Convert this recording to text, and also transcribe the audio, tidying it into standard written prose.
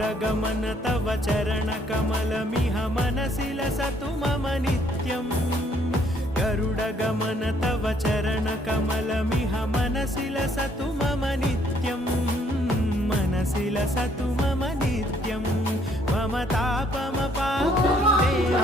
गरुडगमन तव चरणकमलमिह मनसि लसतु मम नित्यम् गरुडगमन तव चरणकमलमिह मनसि लसतु मम नित्यम् मनसि लसतु मम नित्यम् मम तापमपातु देव